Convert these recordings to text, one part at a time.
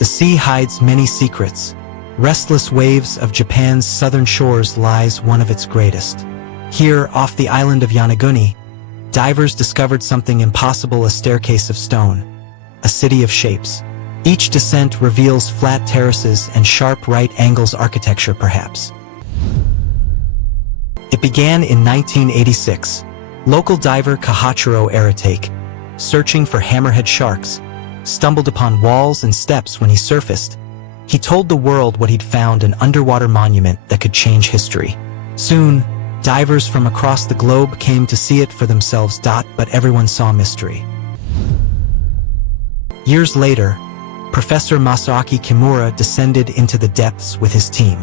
The sea hides many secrets. Restless waves of Japan's southern shores lies one of its greatest. Here, off the island of Yonaguni, divers discovered something impossible: a staircase of stone, a city of shapes. Each descent reveals flat terraces and sharp right angles, architecture perhaps. It began in 1986. Local diver Kahachiro Aratake, searching for hammerhead sharks, stumbled upon walls and steps when he surfaced. He told the world what he'd found: an underwater monument that could change history. Soon, divers from across the globe came to see it for themselves. But everyone saw mystery. Years later, Professor Masaaki Kimura descended into the depths with his team.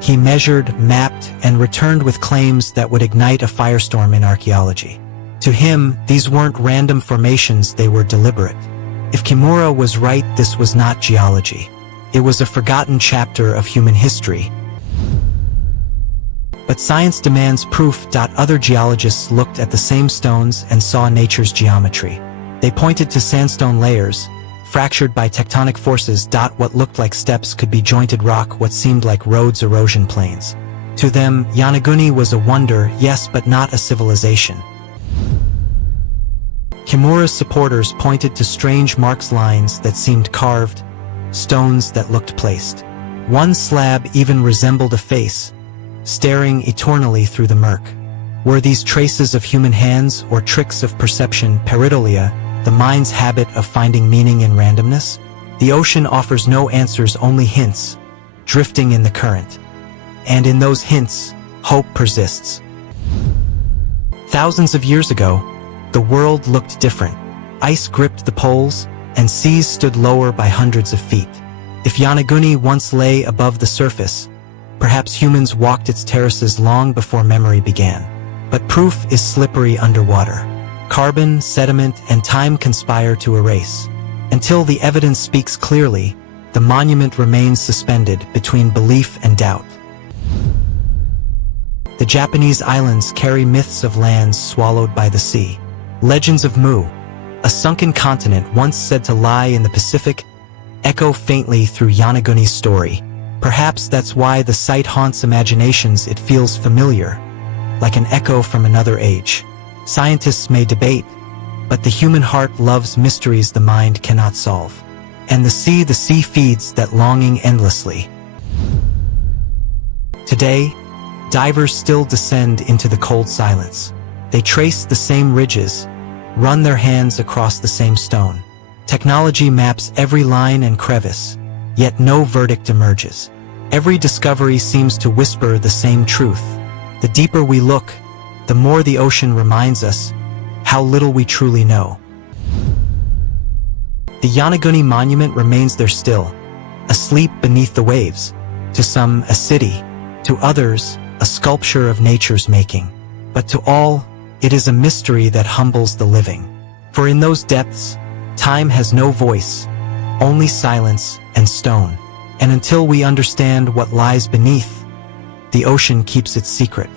He measured, mapped, and returned with claims that would ignite a firestorm in archaeology. To him, these weren't random formations, they were deliberate. If Kimura was right, this was not geology. It was a forgotten chapter of human history. But science demands proof. Other geologists looked at the same stones and saw nature's geometry. They pointed to sandstone layers, fractured by tectonic forces. What looked like steps could be jointed rock, what seemed like roads, erosion plains. To them, Yonaguni was a wonder, yes, but not a civilization. Kimura's supporters pointed to strange marks, lines that seemed carved, stones that looked placed. One slab even resembled a face, staring eternally through the murk. Were these traces of human hands or tricks of perception? Pareidolia, the mind's habit of finding meaning in randomness? The ocean offers no answers, only hints, drifting in the current. And in those hints, hope persists. Thousands of years ago, the world looked different. Ice gripped the poles, and seas stood lower by hundreds of feet. If Yonaguni once lay above the surface, perhaps humans walked its terraces long before memory began. But proof is slippery underwater. Carbon, sediment, and time conspire to erase. Until the evidence speaks clearly, the monument remains suspended between belief and doubt. The Japanese islands carry myths of lands swallowed by the sea. Legends of Mu, a sunken continent once said to lie in the Pacific, echo faintly through Yonaguni's story. Perhaps that's why the site haunts imaginations. It feels familiar, like an echo from another age. Scientists may debate, but the human heart loves mysteries the mind cannot solve. And the sea feeds that longing endlessly. Today, divers still descend into the cold silence. They trace the same ridges, run their hands across the same stone. Technology maps every line and crevice, yet no verdict emerges. Every discovery seems to whisper the same truth. The deeper we look, the more the ocean reminds us how little we truly know. The Yonaguni Monument remains there still, asleep beneath the waves. To some, a city. To others, a sculpture of nature's making. But to all, it is a mystery that humbles the living. For in those depths, time has no voice, only silence and stone. And until we understand what lies beneath, the ocean keeps its secret.